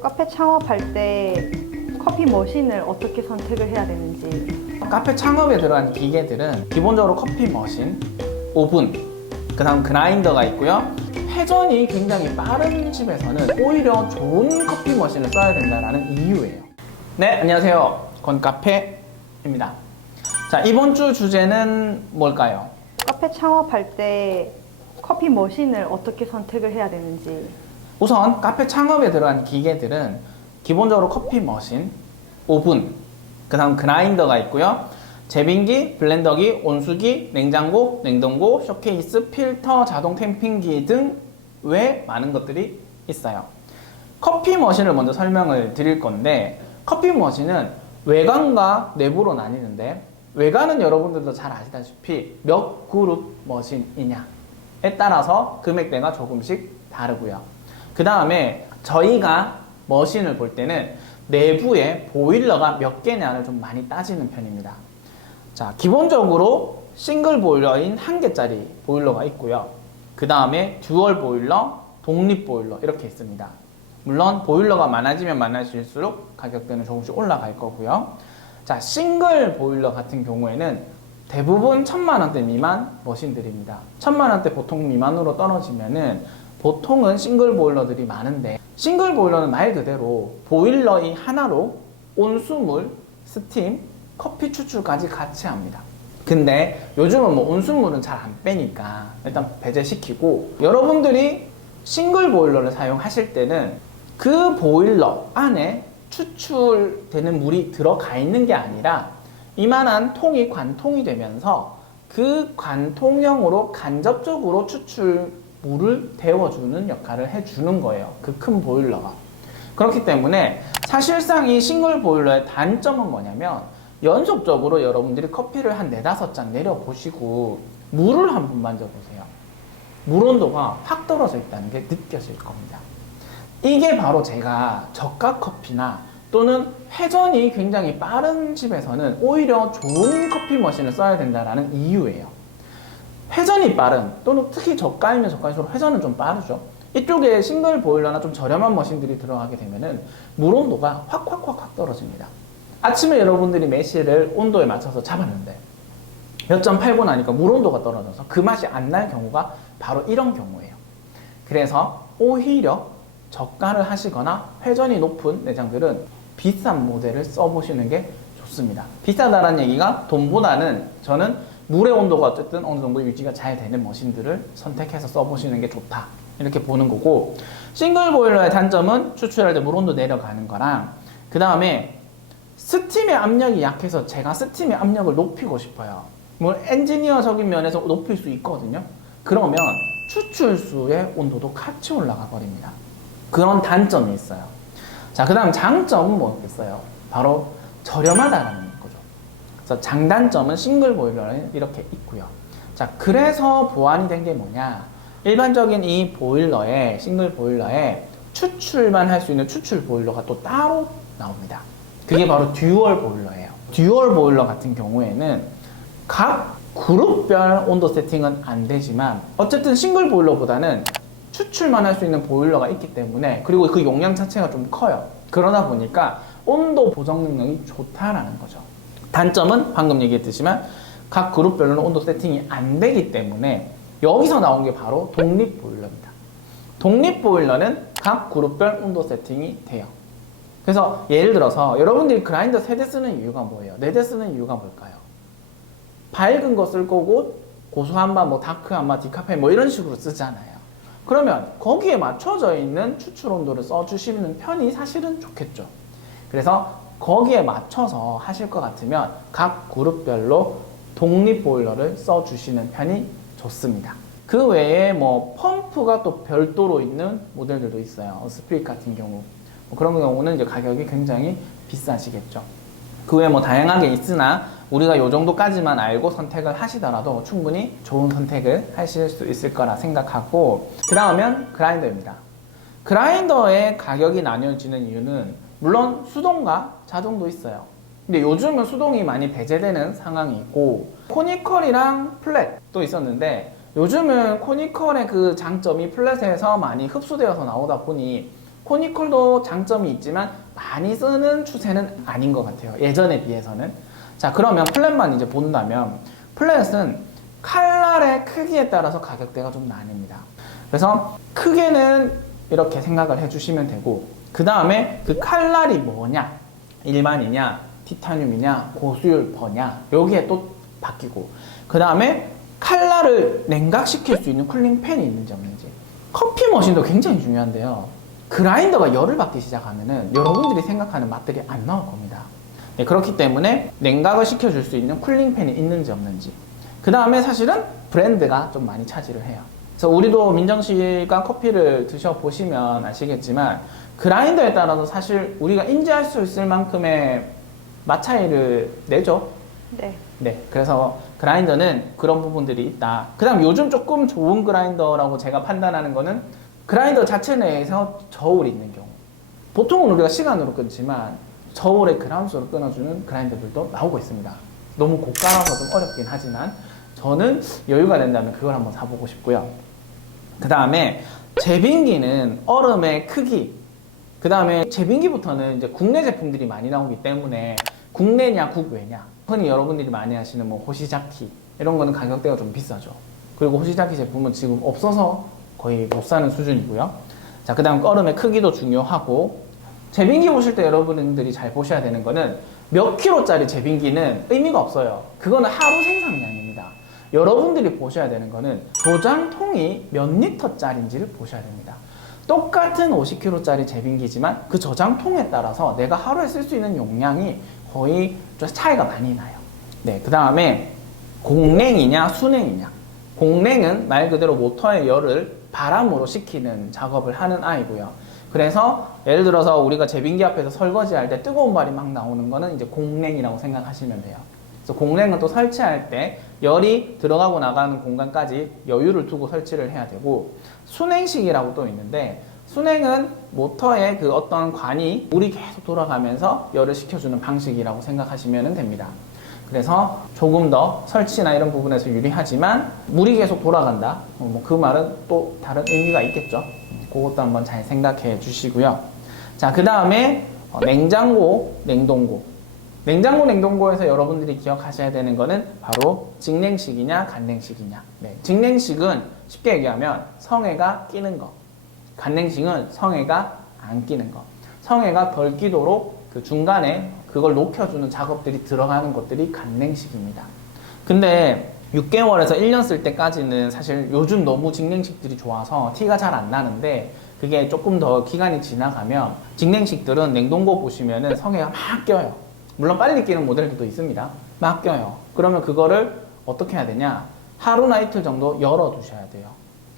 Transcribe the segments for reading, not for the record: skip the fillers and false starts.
카페 창업할 때 커피 머신을 어떻게 선택을 해야 되는지. 카페 창업에 들어간 기계들은 기본적으로 커피 머신, 오븐, 그 다음 그라인더가 있고요. 회전이 굉장히 빠른 집에서는 오히려 좋은 커피 머신을 써야 된다는 이유예요. 네, 안녕하세요. 건카페입니다. 자, 이번 주 주제는 뭘까요? 카페 창업할 때 커피 머신을 어떻게 선택을 해야 되는지. 우선 카페 창업에 들어간 기계들은 기본적으로 커피 머신, 오븐, 그 다음 그라인더가 있고요. 제빙기, 블렌더기, 온수기, 냉장고, 냉동고, 쇼케이스, 필터, 자동 템핑기 등 외 많은 것들이 있어요. 커피 머신을 먼저 설명을 드릴 건데, 커피 머신은 외관과 내부로 나뉘는데, 외관은 여러분들도 잘 아시다시피 몇 그룹 머신이냐에 따라서 금액대가 조금씩 다르고요. 그 다음에 저희가 머신을 볼 때는 내부에 보일러가 몇 개냐를 좀 많이 따지는 편입니다. 자, 기본적으로 싱글 보일러인 한 개짜리 보일러가 있고요. 그 다음에 듀얼 보일러, 독립 보일러 이렇게 있습니다. 물론 보일러가 많아지면 많아질수록 가격대는 조금씩 올라갈 거고요. 자, 싱글 보일러 같은 경우에는 대부분 1,000만원대 미만 머신들입니다. 1,000만원대 보통 미만으로 떨어지면은 보통은 싱글 보일러들이 많은데, 싱글 보일러는 말 그대로 보일러 이 하나로 온수물, 스팀, 커피 추출까지 같이 합니다. 근데 요즘은 뭐 온수물은 잘 안 빼니까 일단 배제시키고, 여러분들이 싱글 보일러를 사용하실 때는 그 보일러 안에 추출되는 물이 들어가 있는 게 아니라 이만한 통이 관통이 되면서 그 관통형으로 간접적으로 추출물을 데워주는 역할을 해주는 거예요. 그 큰 보일러가. 그렇기 때문에 사실상 이 싱글 보일러의 단점은 뭐냐면, 연속적으로 여러분들이 커피를 한 4-5잔 내려보시고 물을 한번 만져보세요. 물 온도가 확 떨어져 있다는 게 느껴질 겁니다. 이게 바로 제가 저가 커피나 또는 회전이 굉장히 빠른 집에서는 오히려 좋은 커피 머신을 써야 된다는 이유예요. 회전이 빠른, 또는 특히 저가이면 저가일수록 회전은 좀 빠르죠. 이쪽에 싱글 보일러나 좀 저렴한 머신들이 들어가게 되면은 물 온도가 확 떨어집니다. 아침에 여러분들이 매실을 온도에 맞춰서 잡았는데 몇 점 팔고 나니까 물 온도가 떨어져서 그 맛이 안 날 경우가 바로 이런 경우예요. 그래서 오히려 저가를 하시거나 회전이 높은 매장들은 비싼 모델을 써보시는 게 좋습니다. 비싸다는 얘기가 돈보다는 저는 물의 온도가 어쨌든 어느 정도 유지가 잘 되는 머신들을 선택해서 써보시는 게 좋다, 이렇게 보는 거고, 싱글 보일러의 단점은 추출할 때 물 온도 내려가는 거랑, 그 다음에 스팀의 압력이 약해서 제가 스팀의 압력을 높이고 싶어요. 뭐 엔지니어적인 면에서 높일 수 있거든요. 그러면 추출수의 온도도 같이 올라가 버립니다. 그런 단점이 있어요. 자, 그 다음 장점은 뭐겠어요? 바로 저렴하다는 거죠. 그래서 장단점은 싱글 보일러는 이렇게 있고요. 자, 그래서 보완이 된 게 뭐냐? 일반적인 이 보일러에, 싱글 보일러에 추출만 할 수 있는 추출 보일러가 또 따로 나옵니다. 그게 바로 듀얼 보일러예요. 듀얼 보일러 같은 경우에는 각 그룹별 온도 세팅은 안 되지만 어쨌든 싱글 보일러보다는 추출만 할 수 있는 보일러가 있기 때문에, 그리고 그 용량 자체가 좀 커요. 그러다 보니까 온도 보정 능력이 좋다라는 거죠. 단점은 방금 얘기했듯이만 각 그룹별로는 온도 세팅이 안 되기 때문에 여기서 나온 게 바로 독립 보일러입니다. 독립 보일러는 각 그룹별 온도 세팅이 돼요. 그래서 예를 들어서 여러분들이 그라인더 3대 쓰는 이유가 뭐예요? 4대 쓰는 이유가 뭘까요? 밝은 거 쓸 거고 고소한 맛, 뭐 다크한 맛, 디카페인 뭐 이런 식으로 쓰잖아요. 그러면 거기에 맞춰져 있는 추출 온도를 써주시는 편이 사실은 좋겠죠. 그래서 거기에 맞춰서 하실 것 같으면 각 그룹별로 독립 보일러를 써주시는 편이 좋습니다. 그 외에 뭐 펌프가 또 별도로 있는 모델들도 있어요. 스프릿 같은 경우. 뭐 그런 경우는 이제 가격이 굉장히 비싸시겠죠. 그 외에 뭐 다양하게 있으나 우리가 요 정도까지만 알고 선택을 하시더라도 충분히 좋은 선택을 하실 수 있을 거라 생각하고, 그 다음은 그라인더입니다. 그라인더의 가격이 나뉘어지는 이유는 물론 수동과 자동도 있어요. 근데 요즘은 수동이 많이 배제되는 상황이 있고, 코니컬이랑 플랫도 있었는데 요즘은 코니컬의 그 장점이 플랫에서 많이 흡수되어서 나오다 보니 코니콜도 장점이 있지만 많이 쓰는 추세는 아닌 것 같아요. 예전에 비해서는. 자, 그러면 플랫만 이제 본다면 플랫은 칼날의 크기에 따라서 가격대가 좀 나뉩니다. 그래서 크게는 이렇게 생각을 해주시면 되고, 그 다음에 그 칼날이 뭐냐, 일반이냐, 티타늄이냐, 고수율퍼냐, 여기에 또 바뀌고, 그 다음에 칼날을 냉각시킬 수 있는 쿨링팬이 있는지 없는지. 커피 머신도 굉장히 중요한데요. 그라인더가 열을 받기 시작하면은 여러분들이 생각하는 맛들이 안 나올 겁니다. 네, 그렇기 때문에 냉각을 시켜줄 수 있는 쿨링팬이 있는지 없는지. 그 다음에 사실은 브랜드가 좀 많이 차지를 해요. 그래서 우리도 민정씨가 커피를 드셔보시면 아시겠지만 그라인더에 따라서 사실 우리가 인지할 수 있을 만큼의 맛 차이를 내죠. 네. 네, 그래서 그라인더는 그런 부분들이 있다. 그 다음 요즘 조금 좋은 그라인더라고 제가 판단하는 거는 그라인더 자체 내에서 저울이 있는 경우. 보통은 우리가 시간으로 끊지만 저울에 그람수로 끊어주는 그라인더들도 나오고 있습니다. 너무 고가라서 좀 어렵긴 하지만 저는 여유가 된다면 그걸 한번 사보고 싶고요. 그 다음에 제빙기는 얼음의 크기, 그 다음에 제빙기부터는 이제 국내 제품들이 많이 나오기 때문에 국내냐 국외냐, 흔히 여러분들이 많이 하시는 뭐 호시자키 이런 거는 가격대가 좀 비싸죠. 그리고 호시자키 제품은 지금 없어서 거의 못 사는 수준이고요. 자, 그 다음 얼음의 크기도 중요하고, 제빙기 보실 때 여러분들이 잘 보셔야 되는 거는 몇 킬로짜리 제빙기는 의미가 없어요. 그거는 하루 생산량입니다. 여러분들이 보셔야 되는 거는 저장통이 몇 리터짜리인지를 보셔야 됩니다. 똑같은 50kg짜리 제빙기지만 그 저장통에 따라서 내가 하루에 쓸 수 있는 용량이 거의 좀 차이가 많이 나요. 네, 그 다음에 공냉이냐 순냉이냐. 공냉은 말 그대로 모터의 열을 바람으로 식히는 작업을 하는 아이고요. 그래서 예를 들어서 우리가 제빙기 앞에서 설거지할 때 뜨거운 발이 막 나오는 거는 이제 공냉이라고 생각하시면 돼요. 그래서 공냉은 또 설치할 때 열이 들어가고 나가는 공간까지 여유를 두고 설치를 해야 되고, 순냉식이라고 또 있는데, 순냉은 모터의 그 어떤 관이 물이 계속 돌아가면서 열을 식혀주는 방식이라고 생각하시면 됩니다. 그래서 조금 더 설치나 이런 부분에서 유리하지만 물이 계속 돌아간다. 뭐 그 말은 또 다른 의미가 있겠죠. 그것도 한번 잘 생각해 주시고요. 자, 그 다음에 냉장고, 냉동고. 냉장고, 냉동고에서 여러분들이 기억하셔야 되는 거는 바로 직냉식이냐 간냉식이냐. 네, 직냉식은 쉽게 얘기하면 성에가 끼는 거, 간냉식은 성에가 안 끼는 거. 성에가 덜 끼도록 그 중간에 그걸 녹여주는 작업들이 들어가는 것들이 간냉식입니다. 근데 6개월에서 1년 쓸 때까지는 사실 요즘 너무 직냉식들이 좋아서 티가 잘 안 나는데, 그게 조금 더 기간이 지나가면 직냉식들은 냉동고 보시면은 성에가 막 껴요. 물론 빨리 끼는 모델들도 있습니다. 막 껴요. 그러면 그거를 어떻게 해야 되냐? 하루나 이틀 정도 열어두셔야 돼요.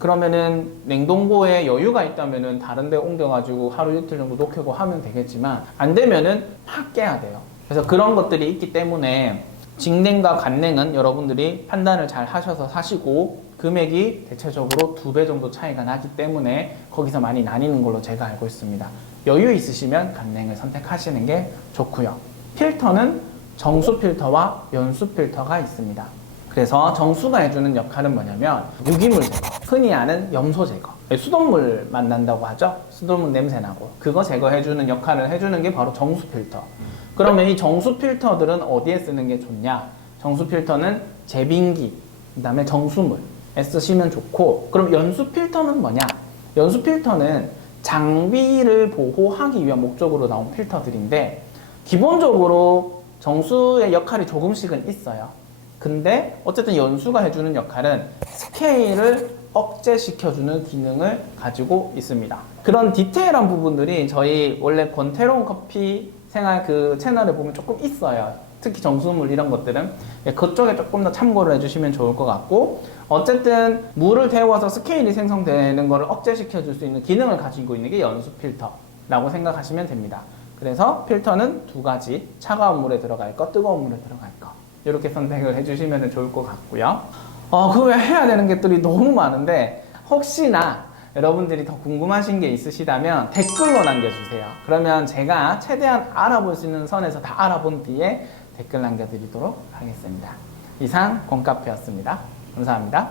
그러면은 냉동고에 여유가 있다면은 다른 데 옮겨가지고 하루 이틀 정도 녹이고 하면 되겠지만, 안 되면은 막 깨야 돼요. 그래서 그런 것들이 있기 때문에 직냉과 간냉은 여러분들이 판단을 잘 하셔서 사시고, 금액이 대체적으로 2배 정도 차이가 나기 때문에 거기서 많이 나뉘는 걸로 제가 알고 있습니다. 여유 있으시면 간냉을 선택하시는 게 좋고요. 필터는 정수 필터와 연수 필터가 있습니다. 그래서 정수가 해주는 역할은 뭐냐면 유기물 제거, 흔히 아는 염소 제거, 수돗물 만난다고 하죠. 수돗물 냄새 나고 그거 제거해주는 역할을 해주는 게 바로 정수 필터. 그러면 이 정수 필터들은 어디에 쓰는 게 좋냐? 정수 필터는 제빙기, 그 다음에 정수물에 쓰시면 좋고, 그럼 연수 필터는 뭐냐? 연수 필터는 장비를 보호하기 위한 목적으로 나온 필터들인데, 기본적으로 정수의 역할이 조금씩은 있어요. 근데 어쨌든 연수가 해주는 역할은 스케일을 억제시켜주는 기능을 가지고 있습니다. 그런 디테일한 부분들이 저희 원래 권태로운 커피 생활 그 채널에 보면 조금 있어요. 특히 정수물 이런 것들은 그쪽에 조금 더 참고를 해주시면 좋을 것 같고, 어쨌든 물을 데워서 스케일이 생성되는 것을 억제시켜 줄 수 있는 기능을 가지고 있는 게 연수 필터라고 생각하시면 됩니다. 그래서 필터는 2가지, 차가운 물에 들어갈 거, 뜨거운 물에 들어갈 거, 이렇게 선택을 해주시면 좋을 것 같고요. 그 외에 해야 되는 것들이 너무 많은데, 혹시나 여러분들이 더 궁금하신 게 있으시다면 댓글로 남겨주세요. 그러면 제가 최대한 알아볼 수 있는 선에서 다 알아본 뒤에 댓글 남겨드리도록 하겠습니다. 이상 곰카페였습니다. 감사합니다.